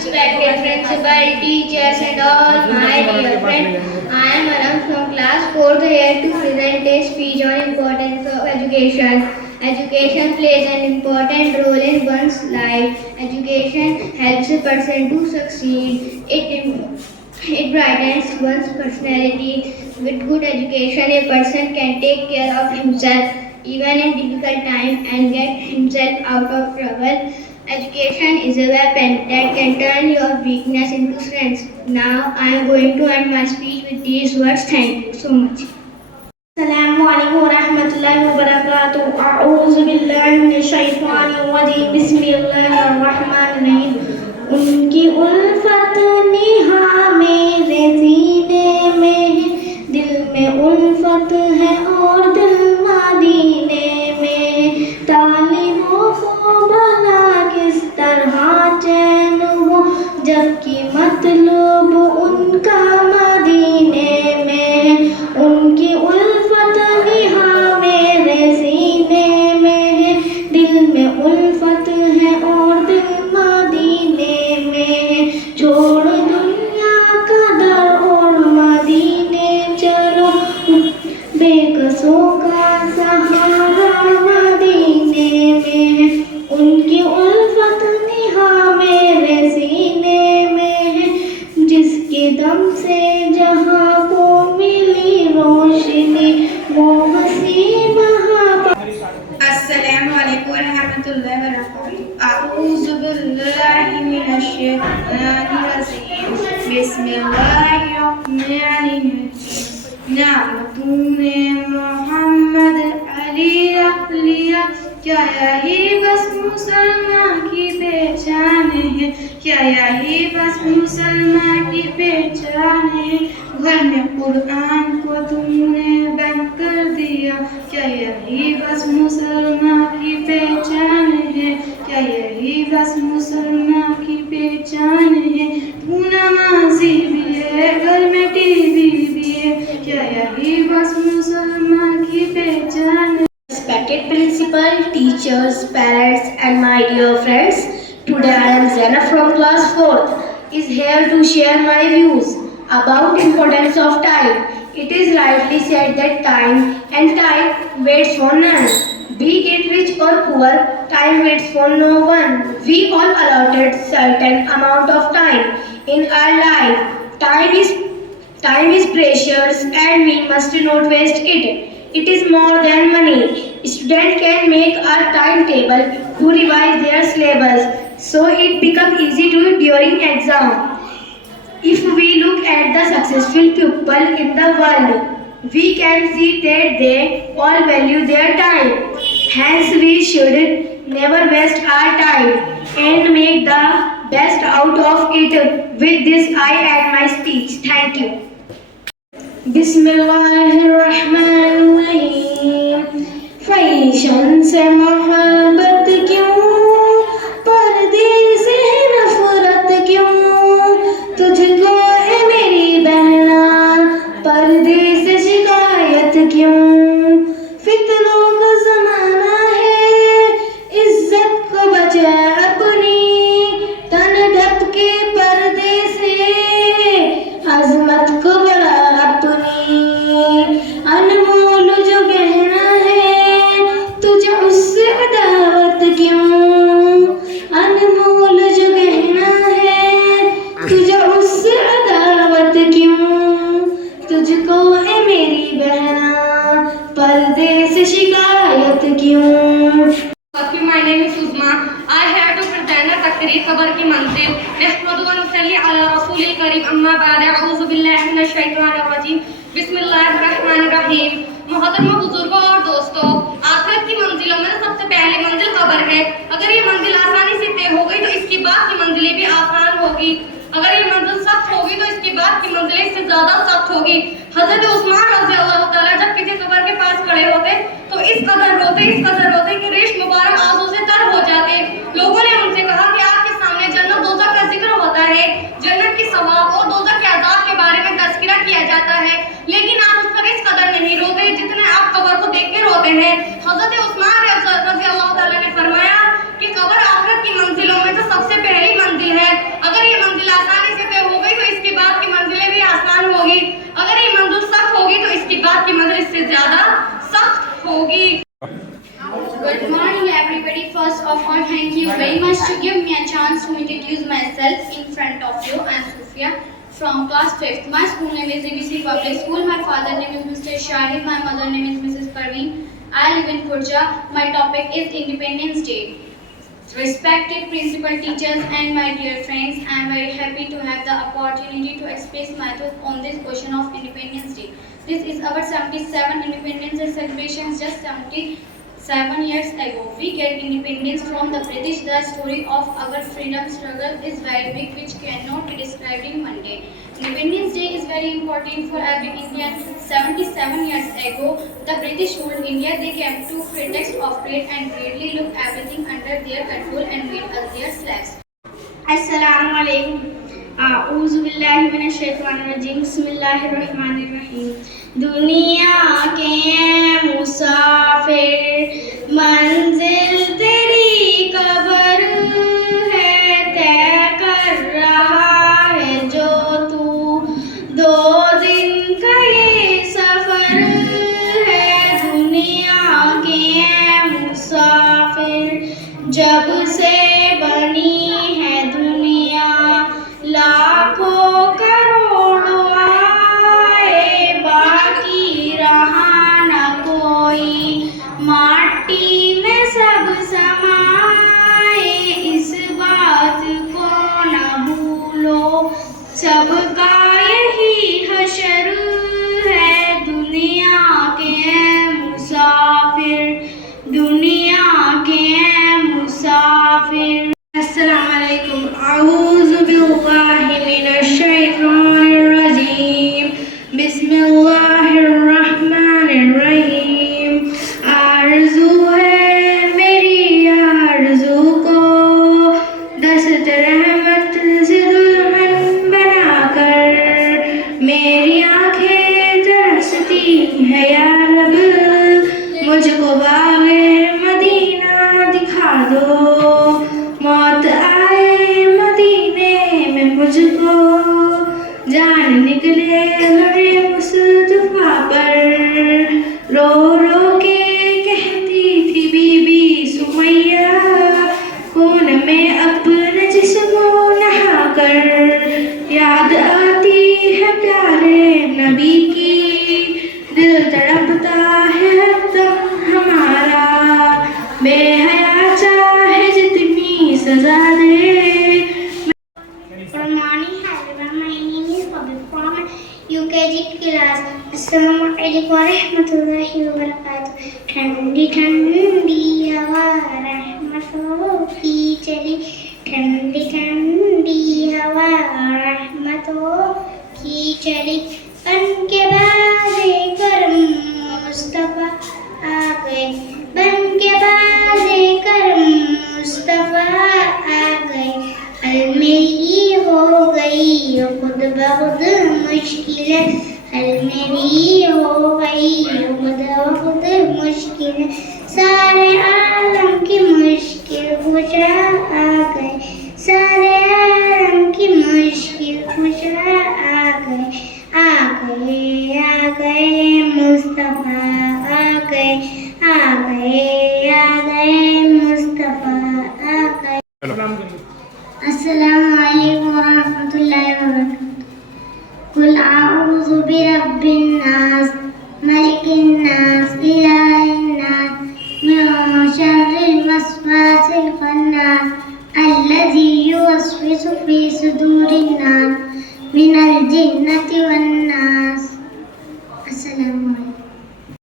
respected principal, teachers and all my dear friends. I am Anam from class 4th here to present a speech on importance of education. Education plays an important role in one's life. Education helps a person to succeed. It brightens one's personality. With good education, a person can take care of himself even in difficult times and get himself out of trouble. Education is a weapon that can turn your weakness into strength. Now I am going to end my speech with these words. Thank you so much. अस्सलामुअलैकुम वरहमतुल्लाहि वबरकातुहू। अऊज़ु बिल्लाहि मिनश्शैतानिर्रजीम। बिस्मिल्लाहिर्रहमानिर्रहीम। उनकी उल्फत निहा मेरे सीने में है, दिल में उल्फत है और दिल मदीने में है। तालिबों को भला किस तरह चैन हो, जबकि मतलब उनका मदीने में है। उनकी उल्फत निहा मेरे सीने में है, दिल में उल्फत है और दिल मदीने में है। छोड़ दुनिया का दर और मदीने चलो, बेकसों का सहारा मदीने में है। उनकी उल्फत निहा मेरे सीने में है, जिसके दम से जहाँ को मिली रोशनी वो हसी अस्सलामु अलैकुम रहमतुल्लाहि व बरकातुहू। अऊज़ु बिल्लाहि मिनश शैतानिर रजीम। बिस्मिल्लाहिर्रहमानिर्रहीम। नामतूने मोहम्मद अली अक़लिया, क्या यही बस मुसलमान की पहचान है? क्या यही बस मुसलमान की पहचान है? घर में कुरान को तुमने बंद कर दिया, क्या यही बस मुसलमान की पहचान है? क्या यही बस मुसलमान की पहचान है? तू नमाज़ी भी है, घर में टीवी भी है, क्या यही बस मुसलमान की पहचान है? Respected principal, teachers, parents and my dear friends, today I am Zainab from class 4th is here to share my views about importance of time. It is rightly said that time waits for none. Be it rich or poor, time waits for no one. We all allotted certain amount of time in our life. Time is precious and we must not waste it. It is more than money. Students can make a timetable to revise their syllabus, so it becomes easy to during exam. If we look at the successful people in the world, we can see that they all value their time. Hence, we should never waste our time and make the best out of it. With this, I end my speech. Thank you. बिस्मिल्लाहिर्रहमानिर्रहीम। Fashion से मोहब्बत क्यों, पर्दे से नफरत क्यों, तुझको है मेरी बहना पर्दे से शिकायत क्यों। फितरों का जमाना है, इज्जत को बचा अपनी, तन ढक के पर्दे से अजमत को बढ़ा अपनी। अनमोल जो गहना है, तुझे उससे अदावत क्यों? अनमोल जो गहना है, तुझे उससे अदावत क्यों? तुझको है मेरी बहना पर्दे से शिकायत क्यों? My name is Uzma. I have to present a तकरीर खबर की मंजिल। नहमदुहु व नसल्ली अला रसूलिल करीम, अम्मा बाद। अऊज़ु बिल्लाहि मिनश शैतानिर रजीम। बिस्मिल्लाहिर्रहमानिर्रहीम। मोहतरमा बुजुर्गों और दोस्तों, आखिरत की मंजिलों में सबसे पहली मंजिल कब्र है। अगर ये मंजिल आसानी से तय हो गई तो इसकी बाद की मंजिलें भी आसान होगी। अगर ये मंजिल सख्त होगी तो इसकी बाद की मंजिलें इससे ज्यादा सख्त होगी। हजरत उस्मान रज़ियल्लाहु ताला जब किसी कब्र के पास खड़े होते तो इस कदर रोते कि रेश मुबारक आंसू से तर हो जाते। लोगों ने उनसे कहा कि आपके सामने जन्नत दोज़ख का जिक्र होता है, जन्नत की सवाब और दोज़ख के अज़ाब के बारे में तज़किरा किया जाता है, लेकिन आप उस पर इस कदर नहीं रोते जितने आप कब्र को देख के रोते हैं। हजरत उस्मान रज़ियल्लाहु ताला ने फरमाया कि कब्र आखिरत की मंजिलों में तो सबसे पहली मंजिल है। अगर ये introduce myself in front of you. I am Sufia from class 5th. My school name is ABC Public School. My father name is Mr. Shahid. My mother name is Mrs. Parveen. I live in Khurja. My topic is Independence Day. Respected principal teachers and my dear friends, I am very happy to have the opportunity to express my thoughts on this question of Independence Day. This is our 77th Independence Day celebrations, just 77 years ago. We get independence from the British. The story of our freedom struggle is very big, which cannot be described in one day. Independence Day is very important for every Indian. 77 years ago, the British ruled India. They came to pretext of trade and greatly looked everything under their control and made us their slaves. अस्सलामु अलैकुम। आऊज़ु बिल्लाहि मिनश शैतानिर रजीम। बिस्मिल्लाहिर रहमानिर रहीम। दुनिया के मुसाफिर मंजिल तेरी कब्र है, तय कर रहा है जो तू 2 दिन का ये सफर है। दुनिया के मुसाफिर जब से बनी है दुनिया, लाखों करोड़ों आए, बाकी रहा न कोई, माटी में सब समाए। इस बात को न भूलो, सबका यही हशर है। दुनिया के मुसाफिर, दुनिया के मुसाफिर। अस्सलामु अलैकुम। आऊज़ु बिल्लाहि मिनश शैतानिर रजीम। बिस्मिल्लाहिर रहमानिर रहीम। आरज़ू है मेरी आरज़ू को दस्त रहमत से दुल्हन बनाकर, मेरी आंखें तरसती है या रब, मुझको बाग़े मदीना दिखा दो। मौत आए मदीने में मुझको, जान निकले घरे मुस्तफा पर। रो रो के कहती थी बीबी सुमैया, खून में अपने जिस्म नहा कर। याद आती है प्यारे नबी की, दिल तड़पता है हरदम हमारा। बेहया चाहे जितनी सजा दे। My name is Bobby from UKG class. Assalamu alaikum wa rahmatullahi wa barakatuh. ठंडी ठंडी हवा रहमतों की चली, ठंडी ठंडी हवा रहमतों की चली। बन के बाज़े करम मुस्तफ़ा आ गए, बन के बाज़े करम मुस्तफ़ा आ गए। हल मेरी हो गई खुद बहुत मुश्किल, हल मेरी हो गई खुद बहुत मुश्किल। सारे आलम की मुश्किल कुशा आ गए, सारे आलम की मुश्किल कुशा आ गए। आ गए मुस्तफ़ा आ गए, आ गए मुस्तफ़ा आ गए। अस्सलामु अलैकुम व रहमतुल्लाहि व बरकातुहू। कुल आऊज़ु बिरब्बिन नास, मलिकिन नास, इलाहिन नास, मिन शर्रिल वस्वासिल खन्नास, अल्लज़ी युवस्विसु फ़ी सुदूरिन नास।